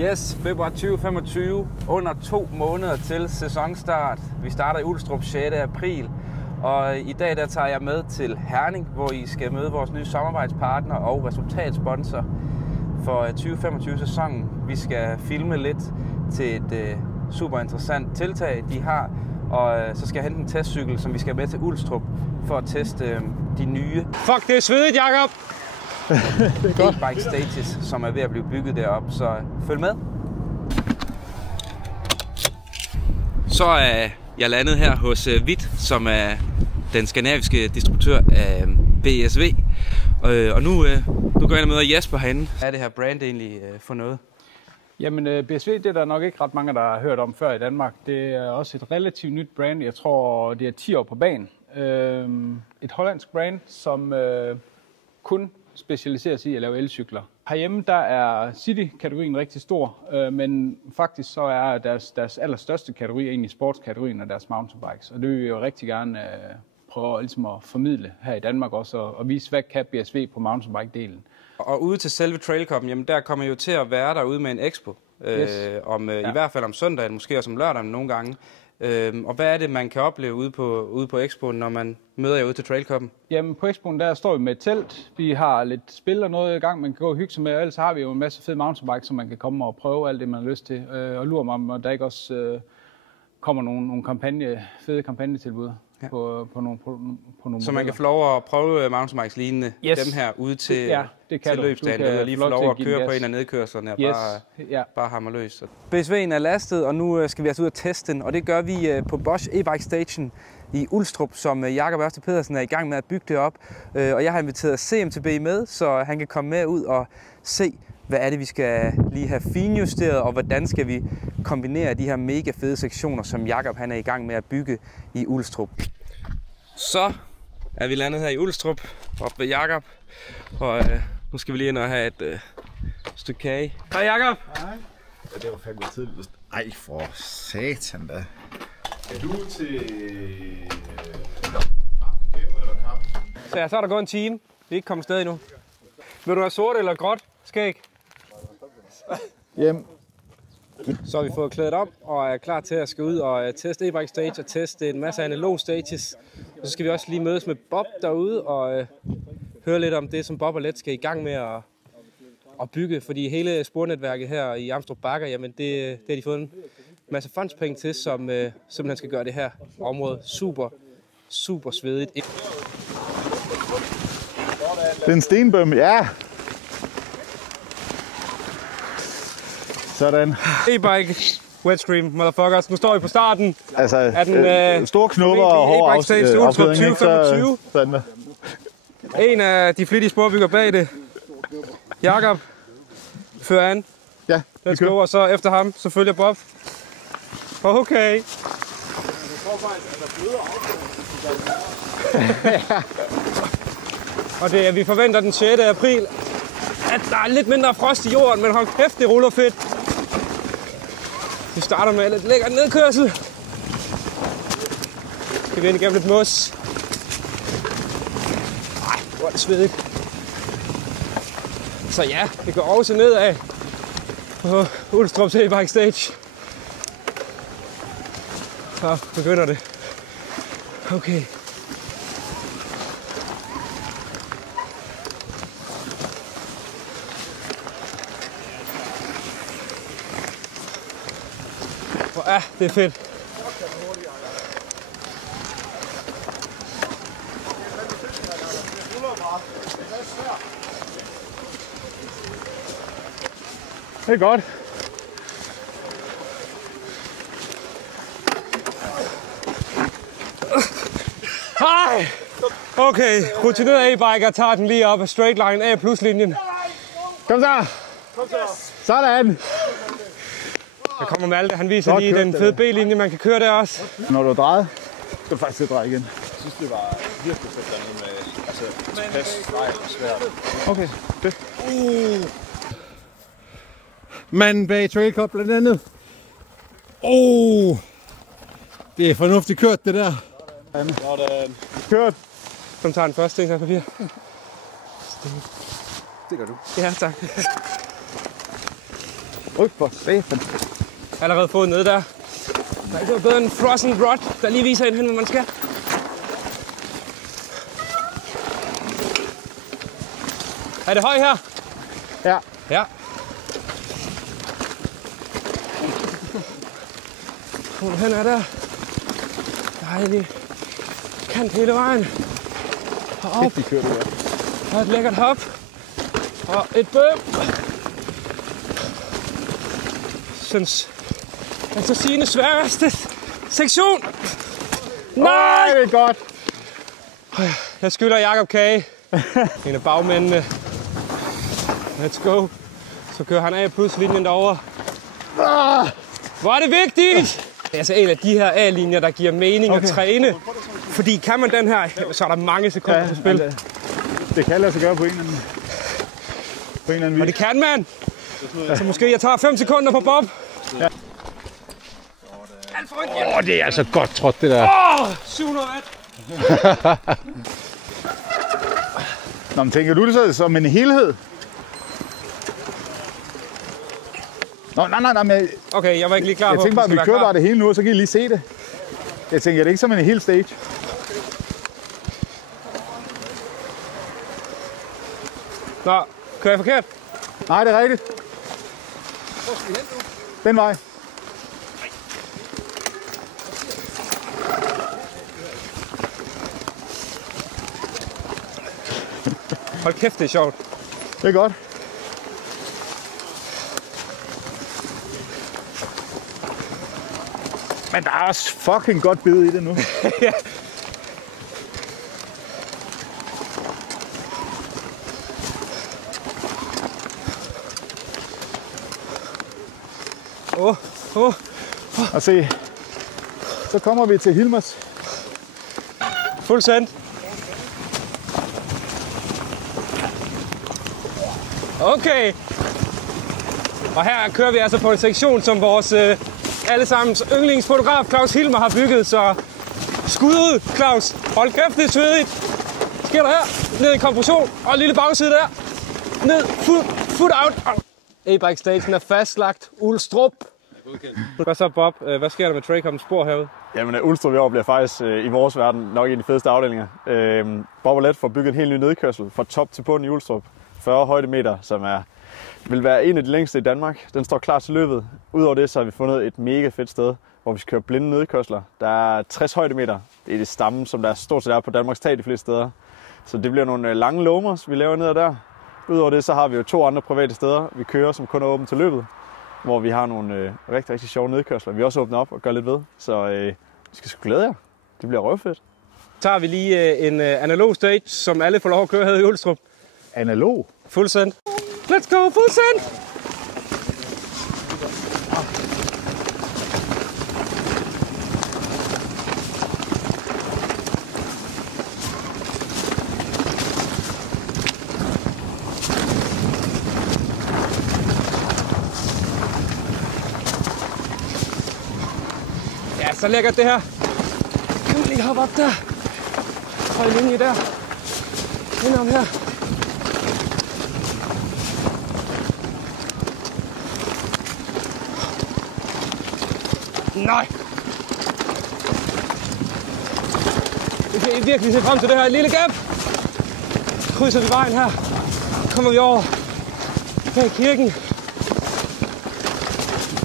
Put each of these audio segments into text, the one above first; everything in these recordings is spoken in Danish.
Yes, februar 2025, under 2 måneder til sæsonstart. Vi starter i Ulstrup 6. april, og i dag der tager jeg med til Herning, hvor I skal møde vores nye samarbejdspartner og resultatsponsor for 2025-sæsonen. Vi skal filme lidt til et super interessant tiltag, de har, og så skal jeg hente en testcykel, som vi skal med til Ulstrup for at teste de nye. Fuck, det er svedigt, Jacob! Det er godt. E-bike stages, som er ved at blive bygget deroppe, så følg med. Så er jeg landet her hos Vidt, som er den skandinaviske distributør af BSV. Og nu går jeg ind og møder Jesper herinde. Hvad er det her brand egentlig for noget? Jamen, BSV, det er der nok ikke ret mange, der har hørt om før i Danmark. Det er også et relativt nyt brand. Jeg tror, det er 10 år på banen. Et hollandsk brand, som kun specialiserer sig i at lave elcykler. Herhjemme der er City-kategorien rigtig stor, men faktisk så er deres allerstørste kategori egentlig sportskategorien af deres mountainbikes. Og det vil vi jo rigtig gerne prøve ligesom at formidle her i Danmark også, og vise, hvad kan BSV på mountainbike-delen. Og ude til selve Trailcuppen, jamen der kommer jo til at være derude med en expo, i hvert fald om søndagen, måske også om lørdagen nogle gange. Og hvad er det, man kan opleve ude på expoen, når man møder jer ude til Trailcuppen? Jamen på expoen der står vi med et telt. Vi har lidt spil og noget i gang, man kan gå og hygge sig med. Og ellers har vi jo en masse fede mountainbikes, som man kan komme og prøve alt det, man har lyst til. Og lure mig, om der ikke også kommer nogle fede kampagnetilbud på nogle så man kan få lov at prøve mountainbikes lignende dem her ude til løbsdagen, eller lige få lov at køre på en af nedkørslerne og bare hammer løs. BSV'en er lastet, og nu skal vi altså ud og teste den, og det gør vi på Bosch e-bike station i Ulstrup, som Jakob Ørsted Pedersen er i gang med at bygge det op. Og jeg har inviteret CMTB med, så han kan komme med ud og se, hvad er det, vi skal lige have finjusteret, og hvordan skal vi kombinere de her mega fede sektioner, som Jakob han er i gang med at bygge i Ulstrup. Så er vi landet her i Ulstrup, op ved Jakob, og nu skal vi lige ind og have et stykke kage. Hej Jakob! Hej. Ja, det var fandme tidligt. Ej, for satan da. Er du til eller kamp? Så er der gået en time. Vi er ikke kommet sted endnu. Vil du have sort eller gråt skæg? Hjem. Så har vi fået klædet op og er klar til at skal ud og teste e-bike stage og teste en masse analog stages. Og så skal vi også lige mødes med Bob derude og høre lidt om det, som Bob og Let skal i gang med at bygge. Fordi hele spornetværket her i Amstrup Bakker, jamen det har de fået en masse fondspenge til, som simpelthen skal gøre det her område super svedigt. Det er en stenbøm, ja. Sådan. E-bike Wetstream, motherfuckers. Nu står vi på starten. Altså, af den store knupper og hård afføring 2025. En af de flittige sporbygger bag det. Jakob fører an. Ja, let's go, og så efter ham, så følger Bob. Okay. Og vi forventer den 6. april, at der er lidt mindre frost i jorden, men hold kæft, det ruller fedt. Vi starter med lidt lækker nedkørsel. Skal vi ind igennem lidt mos. Ej, hvor er det svedigt. Så ja, det går også nedad på Ulstrup e-bike stage. Så begynder det. Okay. Ja, det er fedt. Det er godt. Hej! Okay, rutineret e-biker tager den lige op af straight line A plus linjen. Kom så! Sådan! Der kommer Malte, han viser lige den fede B-linje, man kan køre der også. Når du er drejet, skal du faktisk dreje igen. Jeg synes, det var virkelig fedt dernede med tilpas streg og svært. Okay, fedt. Manden bag Trail Cup blandt andet. Det er fornuftigt kørt, det der. Kørt. Kom, tager den første sten af papir. Det gør du. Ja, tak. Øj, for satan. Allerede fået ned der. Der er ikke noget bedre end frozen rod, der lige viser en hen, hvad man skal. Er det høj her? Ja. Ja. Hvor hen er der? Dejlig. Kant hele vejen. Og op. De kører det, ja. Og et lækkert hop. Og et bøm. Synes, altså sine sværeste sektion. Nej! Det er godt. Jeg skylder Jakob Kage. En af bagmændene. Let's go. Så kører han af pluslinjen derovre. Hvor er det vigtigt! Det er altså en af de her A-linjer, der giver mening at træne. Fordi kan man den her, så er der mange sekunder på spil. Det kan lade sig gøre på en eller anden vis. Og det kan man! Så måske jeg tager 5 sekunder på Bob. Ja. Det er altså godt trådt, det der. 700 watt! Nå, men tænker du det så som en helhed? Nå, nej, men... Okay, jeg var ikke lige klar på, jeg tænker bare, at vi kører bare det hele nu, og så kan I lige se det. Jeg tænker, det er ikke som en hel stage. Nå, kører jeg forkert? Nej, det er rigtigt. Hvor skal vi hen nu? Den vej. Hold kæft, det er sjovt. Det er godt. Men der er også fucking godt bid i det nu. Ja. Og se, så kommer vi til Hilmers. Fuld send. Okay. Og her kører vi altså på en sektion, som vores allesammens yndlingsfotograf Claus Hilmer har bygget, så skud ud, Claus. Hold kæft, det er svedigt. Sker der her? Ned i kompression, og en lille bagside der. Ned, foot out. A-bike stagen er fastlagt. Ulstrup. Hvad så, Bob? Hvad sker der med Tracom's spor herude? Jamen, Ulstrup i år bliver faktisk i vores verden nok en af de fedeste afdelinger. Bob og Let får bygget en helt ny nedkørsel fra top til bund i Ulstrup. 40 højdemeter, som vil være en af de længste i Danmark. Den står klar til løbet. Udover det, så har vi fundet et mega fedt sted, hvor vi skal køre blinde nedkørsler. Der er 60 højdemeter. Det er det stamme, som der stort set er på Danmarks tag de fleste steder. Så det bliver nogle lange lomers, vi laver ned der. Udover det, så har vi jo 2 andre private steder, vi kører, som kun er åbent til løbet. Hvor vi har nogle rigtig, rigtig sjove nedkørsler. Vi også åbner op og gør lidt ved. Så vi skal sgu glæde jer. Det bliver røvfedt. Så tager vi lige en analog stage, som alle får lov at køre her i Ulstrup. Analog? Full send. Let's go, full send! Ja, så lækkert det her. Kan vi lige hoppe op der? Høj linje der. Indom her. Nej! Vi kan virkelig se frem til det her lille gap. Krydser vi vejen her. Kommer vi over bag kirken.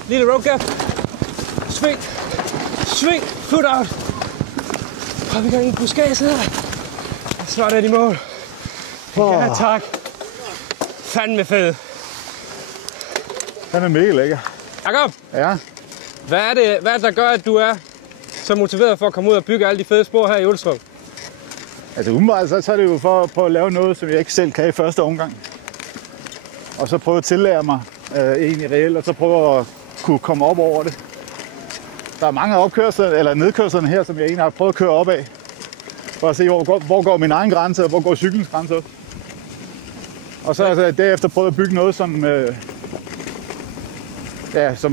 Lille road gap. Sving. Sving. Foot out. Og vi går ind i buskaget her. Så er det i mål. Ja, tak. Fandme fed. Den er mega lækker. Jakob! Ja. Hvad er det, der gør, at du er så motiveret for at komme ud og bygge alle de fede spor her i Ulstrup? Altså umiddelbart så er det jo for at prøve at lave noget, som jeg ikke selv kan i første omgang. Og så prøve at tillære mig egentlig reelt, og så prøve at kunne komme op over det. Der er mange nedkørslerne her, som jeg egentlig har prøvet at køre op af. For at se, hvor går min egen grænse, og hvor går cyklens grænse op. Og så altså, derefter prøvet at bygge noget, som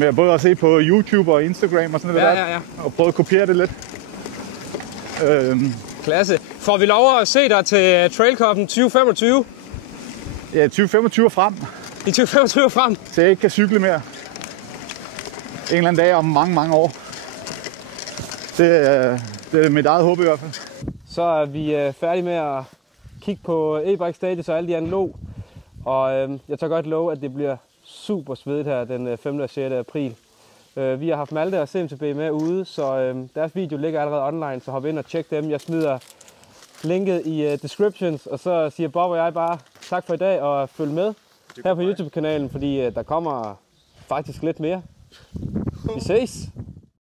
jeg både har set på YouTube og Instagram og sådan noget der. Ja. Og prøvet at kopiere det lidt. Klasse. Får vi lov at se dig til Trail Cup'en 2025? Ja, 2025 frem. I 2025 frem? Så jeg ikke kan cykle mere. En eller anden dag om mange år. Det er mit eget håb i hvert fald. Så er vi færdige med at kigge på e-bike status og alle de anlog. Og jeg tør godt love, at det bliver super svedigt her den 5. og 6. april. Vi har haft Malte og CMTB med ude, så deres video ligger allerede online, så hop ind og tjek dem. Jeg smider linket i descriptions, og så siger Bob og jeg bare tak for i dag, og følg med her på YouTube-kanalen, fordi der kommer faktisk lidt mere. Vi ses!